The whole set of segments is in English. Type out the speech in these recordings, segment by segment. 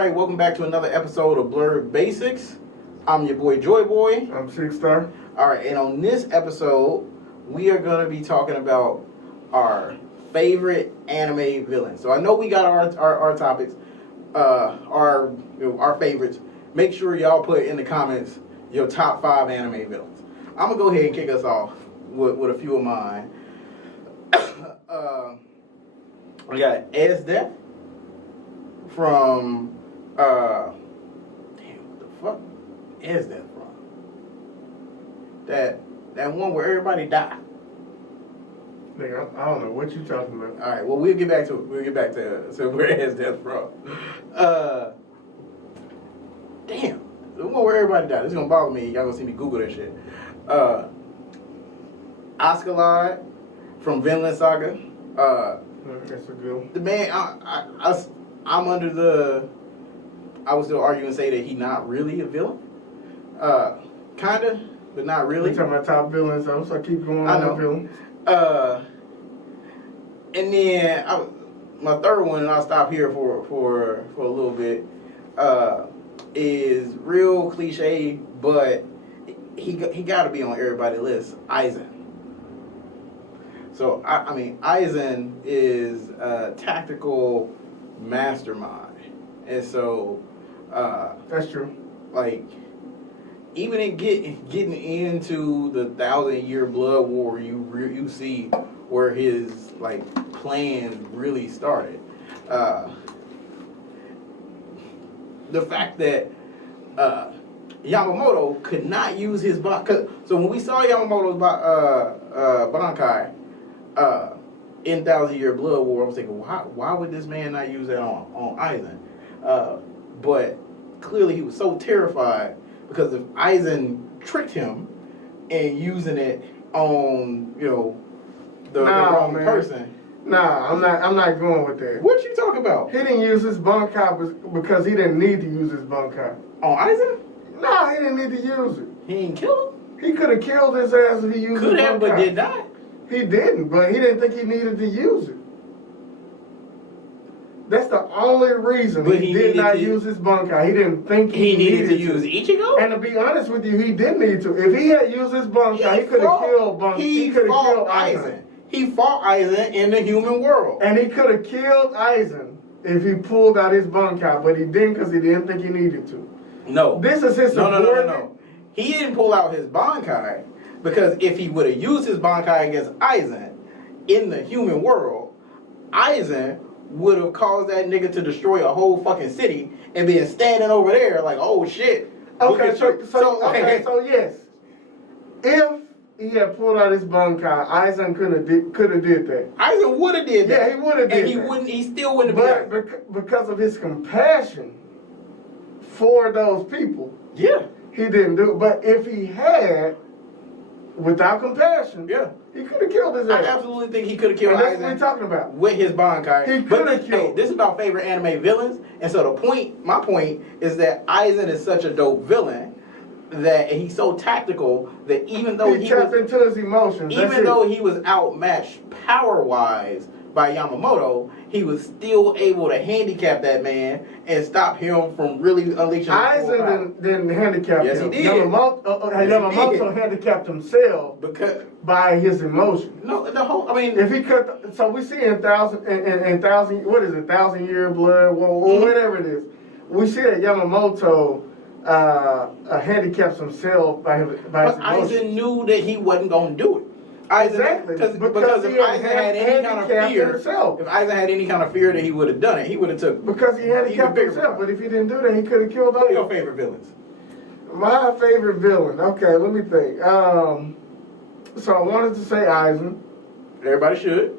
right, welcome back to another episode of Blerd Basics. I'm your boy Joy Boy. I'm Six Star. All right, and on this episode, we are going to be talking about our favorite anime villains. So I know we got our topics, our favorites. Make sure y'all put in the comments your top 5 anime villains. I'm gonna go ahead and kick us off with a few of mine. We got Death from damn, what the fuck is that from? That one where everybody died. Nigga, I don't know what you talking about. All right, well we'll get back to it. We'll get back to where is Death from. Damn, the one where everybody died. This is gonna bother me. Y'all gonna see me Google that shit. Oscar from Vinland Saga. That's a good one. The man, I'm under the. I would still argue and say that he's not really a villain. Kinda, but not really. We talking about top villains, so I keep going on the villains. And then my third one, and I'll stop here for a little bit. Is real cliche, but he got to be on everybody's list. Aizen. So I mean, Aizen is a tactical mastermind, and so that's true. Like, even in getting into the 1,000-year blood war, you see where his like plans really started. The fact that Yamamoto could not use his Bankai. So when we saw Yamamoto's Bankai in 1,000-year blood war, I was thinking, why would this man not use that on Aizen? But clearly he was so terrified because if Aizen tricked him in using it on the wrong person. Nah, I'm not going with that. What you talking about? He didn't use his Bankai because he didn't need to use his Bankai. On Aizen? Nah, he didn't need to use it. He didn't kill him? He could have killed his ass if he used his Bankai. Could have, but did not. He didn't, but he didn't think he needed to use it. That's the only reason he did not use his Bankai. He didn't think he needed to use Ichigo? And to be honest with you, he didn't need to. If he had used his Bankai, he could have killed Bankai. He could have killed Aizen. He fought Aizen in the human world. And he could have killed Aizen if he pulled out his Bankai, but he didn't because he didn't think he needed to. No. This is his subordinate. No. He didn't pull out his Bankai because if he would have used his Bankai against Aizen in the human world, Aizen would have caused that nigga to destroy a whole fucking city and been standing over there like, oh shit. Okay, so yes. If he had pulled out his Bankai, Aizen could have did that. Aizen would have did that. Yeah, he would have did that. And he still wouldn't have been. But because of his compassion for those people, yeah, he didn't do it. But if he had, without compassion, he could have killed his ass. I absolutely think he could have killed Aizen. That's what we're talking about. With his Bankai. He could have killed. Hey, this is about favorite anime villains, and so my point is that Aizen is such a dope villain that he's so tactical that even though he tapped into his emotions, even though he was outmatched power-wise by Yamamoto, he was still able to handicap that man and stop him from really unleashing. Aizen didn't handicap him. Yes, he did. Yamamoto handicapped himself by his emotions. No, if he cut, so we see in 1,000-year blood, whatever it is, we see that Yamamoto handicaps himself by his emotions. Aizen knew that he wasn't going to do it. Exactly. Because if Aizen had any kind of fear, if Aizen had any kind of fear that he would have done it, he would have took. Because he handicapped himself. But if he didn't do that, he could have killed Who are your favorite villains? My favorite villain. Okay, let me think. So I wanted to say Aizen. Everybody should.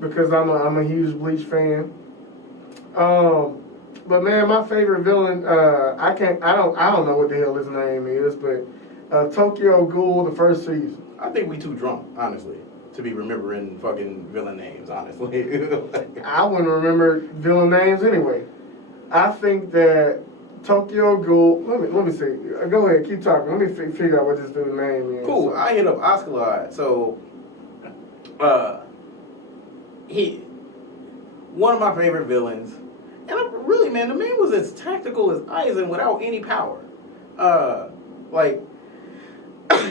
Because I'm a huge Bleach fan. But man, my favorite villain, I don't know what the hell his name is, but Tokyo Ghoul, the first season. I think we too drunk, honestly, to be remembering fucking villain names, honestly. I wouldn't remember villain names anyway. I think that Tokyo Ghoul, let me see. Go ahead, keep talking. Let me figure out what this dude's name is. Cool, I hit up Oscar. So, one of my favorite villains, and really, man, the man was as tactical as Aizen without any power. Like,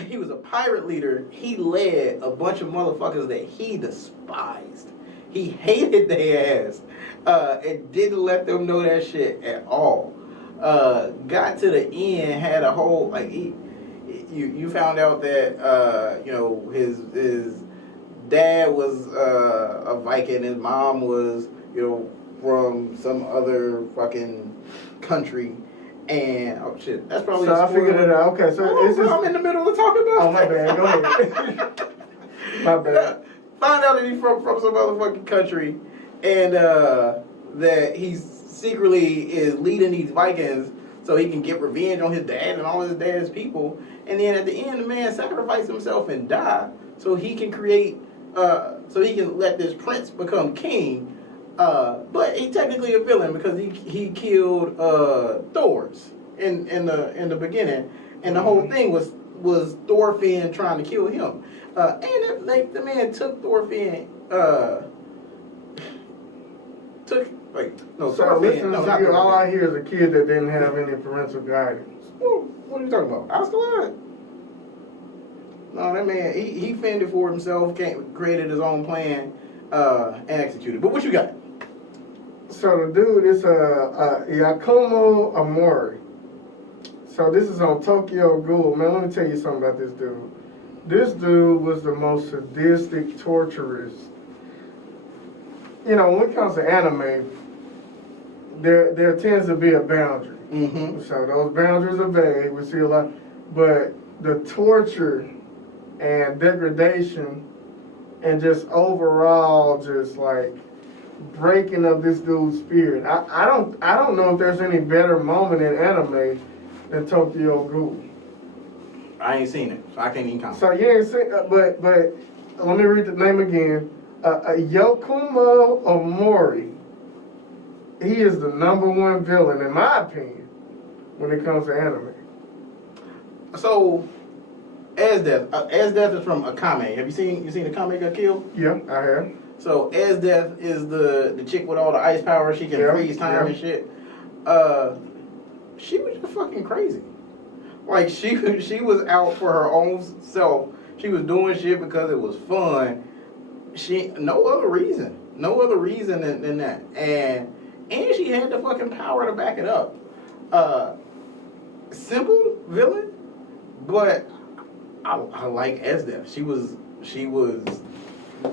he was a pirate leader. He led a bunch of motherfuckers that he despised. He hated their ass. And didn't let them know that shit at all. Got to the end, had a whole, like, you found out that, you know, his dad was a Viking, his mom was, you know, from some other fucking country. And oh shit, that's probably. So I figured it out. Okay, so I'm in the middle of talking about. Oh my bad. Go ahead. My bad. Find out that he's from some other fucking country, and that he's secretly is leading these Vikings so he can get revenge on his dad and all his dad's people. And then at the end, the man sacrificed himself and died so he can create, so he can let this prince become king. But he's technically a villain because he killed Thor's in the beginning, and the whole thing was Thorfinn trying to kill him. And like the man took Thorfinn, Thorfinn. No, not Thorfinn. All I hear is a kid that didn't have any parental guidance. What are you talking about? Ascalon? No, that man, he fended for himself, created his own plan, and executed. But what you got? So the dude is Yakumo Amori. So this is on Tokyo Ghoul. Man, let me tell you something about this dude. This dude was the most sadistic torturist. You know, when it comes to anime, there tends to be a boundary. Mm-hmm. So those boundaries are vague. We see a lot, but the torture and degradation and just overall just like breaking of this dude's spirit. I don't know if there's any better moment in anime than Tokyo Ghoul. I ain't seen it, so I can't even comment. So you ain't seen, but let me read the name again. Yakumo Omori. He is the #1 villain in my opinion when it comes to anime. So, As-Death is from Akame. Have you seen Akame got killed? Yeah, I have. So As-Death is the chick with all the ice power. She can freeze time and shit. She was just fucking crazy. Like she was out for her own self. She was doing shit because it was fun. No other reason than that. And she had the fucking power to back it up. Simple villain, but I like As-Death. She was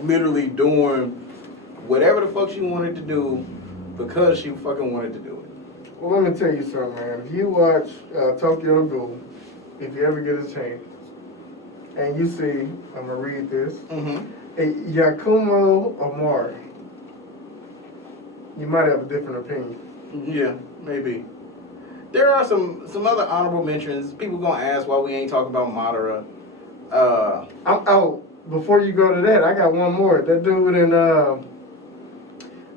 literally doing whatever the fuck she wanted to do because she fucking wanted to do it. Well, let me tell you something, man. If you watch Tokyo Ghoul, if you ever get a chance, and you see, I'm gonna read this, Yakumo Omori, you might have a different opinion. Yeah, maybe. There are some other honorable mentions. People gonna ask why we ain't talking about Madara. Before you go to that, I got one more. That dude in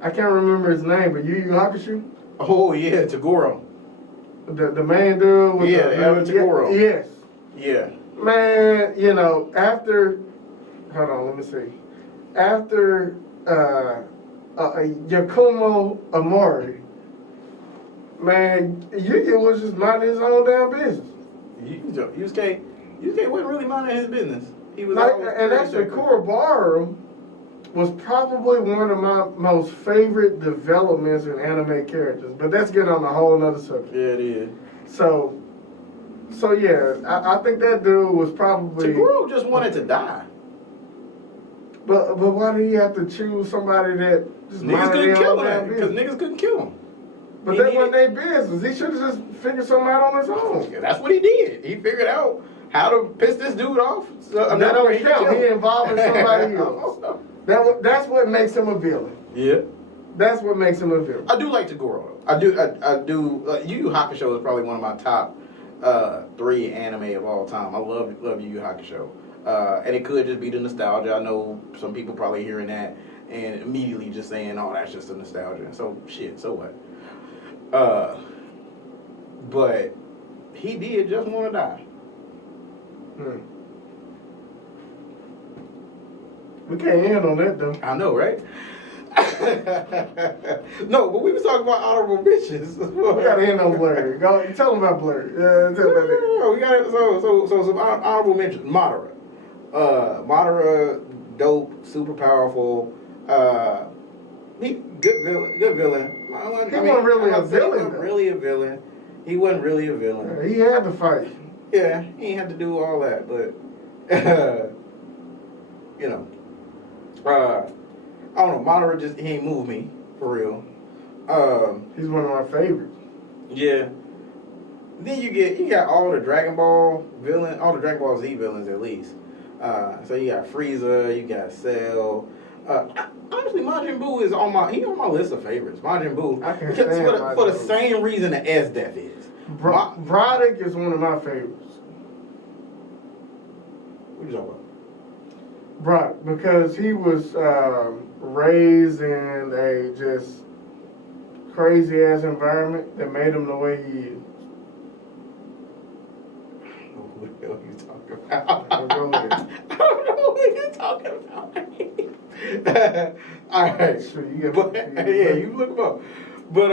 I can't remember his name, but Yu Yu Hakusho. Oh yeah, Tagoro. The main dude with the Elder Tagoro. Yes. Yeah. Man, you know, after hold on, let me see. After Yakumo Amori, man, Yu was just minding his own damn business. Yusuke wasn't really minding his business. He was like, and actually, Kurobaru was probably one of my most favorite developments in anime characters. But that's getting on a whole nother subject. Yeah, it is. So yeah, I think that dude was probably. Tagoro just wanted to die. But why did he have to choose somebody that just niggas couldn't kill him? Because niggas couldn't kill him. But that wasn't their business. He should have just figured something out on his own. Yeah, that's what he did. He figured out how to piss this dude off. So, that don't count. He involved in somebody else. That's what makes him a villain. Yeah. That's what makes him a villain. I do like Tagoro. I do. Yu Yu Hakusho is probably one of my top 3 anime of all time. I love Yu Yu Hakusho. And it could just be the nostalgia. I know some people probably hearing that and immediately just saying, "Oh, that's just the nostalgia." So shit. So what? But he did just want to die. We can't end on that though. I know, right? No, but we was talking about honorable mentions. We gotta end on Blerd. Go tell them about Blerd. Tell them about that. No, we got it. So some honorable mentions. Madara. Madara, dope, super powerful. He good villain. Good villain. He wasn't really a villain. He wasn't really a villain. He had to fight. Yeah, he ain't had to do all that, but you know, I don't know. Madara he ain't moved me for real. He's one of my favorites. Yeah. Then you got all the Dragon Ball villains, all the Dragon Ball Z villains at least. So you got Frieza, you got Cell. Honestly, Majin Buu is on my list of favorites. Majin Buu, I can stand for the same reason that S-Death is. Broddick is one of my favorites. What you talking about? Broddick, because he was raised in a just crazy ass environment that made him the way he is. What the hell are you talking about? Go ahead. I don't know what you're talking about. All right. Sure, Yeah, you look him up. But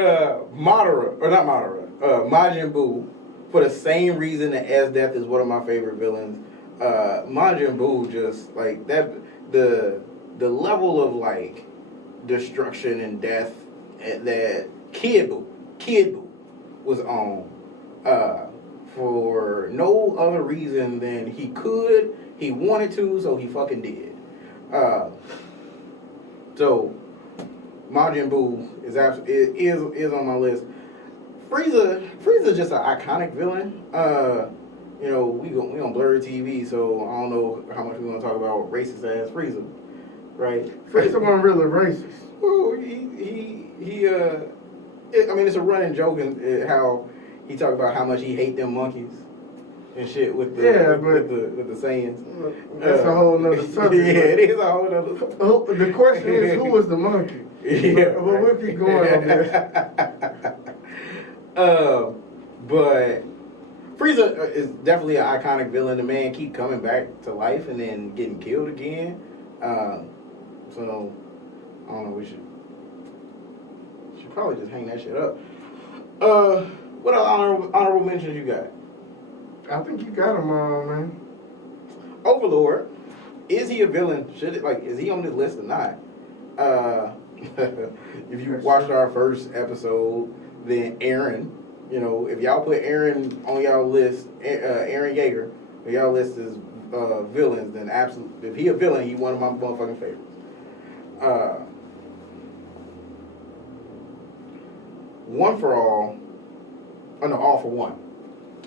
Majin Buu, for the same reason that S-Death is one of my favorite villains. Majin Buu just like that the level of like destruction and death that Kid Buu was on for no other reason than he wanted to, so he fucking did. So Majin Buu is on my list. Frieza's just an iconic villain. You know, we on Blerd TV, so I don't know how much we're gonna talk about racist ass Frieza, right? Frieza wasn't really racist. Well, I mean, it's a running joke in how he talk about how much he hate them monkeys and shit with the Saiyans. That's a whole nother subject. Yeah, it is a whole nother. The question is, who was the monkey? Yeah, but we'll keep going on this. But Frieza is definitely an iconic villain. The man keep coming back to life and then getting killed again. So I don't know. We should probably just hang that shit up. What other honorable mentions you got? I think you got them all, man. Overlord. Is he a villain? Is he on this list or not? If you watched our first episode, then Aaron. You know, if y'all put Aaron on y'all list, Aaron Yeager, on y'all list as villains, then absolutely, if he a villain, he one of my motherfucking favorites. One for All, oh no, All for One.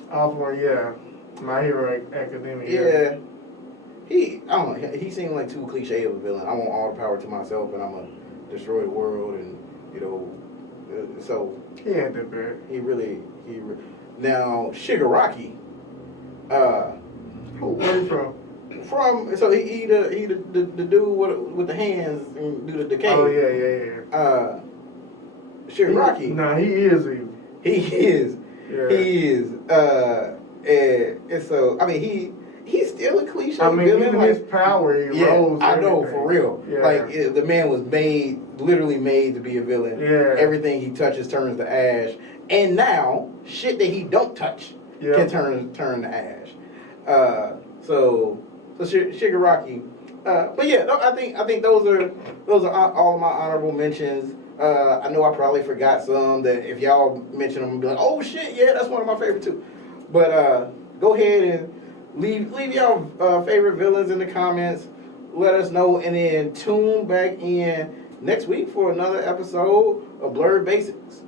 All for One, yeah. My Hero Academia. Yeah. I don't know, he seemed like too cliche of a villain. I want all the power to myself and I'm gonna destroy the world and, you know, so he ain't that bad. Now Shigaraki. Where you from? So he the dude with the hands and do the decay. Oh yeah. Shigaraki. He is evil. He is. Yeah. He is. And so I mean he's still a cliche villain. Even his power, he rose. I know, for real. Yeah. Like the man was literally made to be a villain. Yeah. Everything he touches turns to ash, and now shit that he don't touch can turn to ash. So Shigaraki. But yeah, no, I think those are all of my honorable mentions. I know I probably forgot some that if y'all mention them, I'll be like, oh shit, yeah, that's one of my favorite too. But go ahead and leave y'all favorite villains in the comments. Let us know, and then tune back in next week for another episode of Blerd Basics.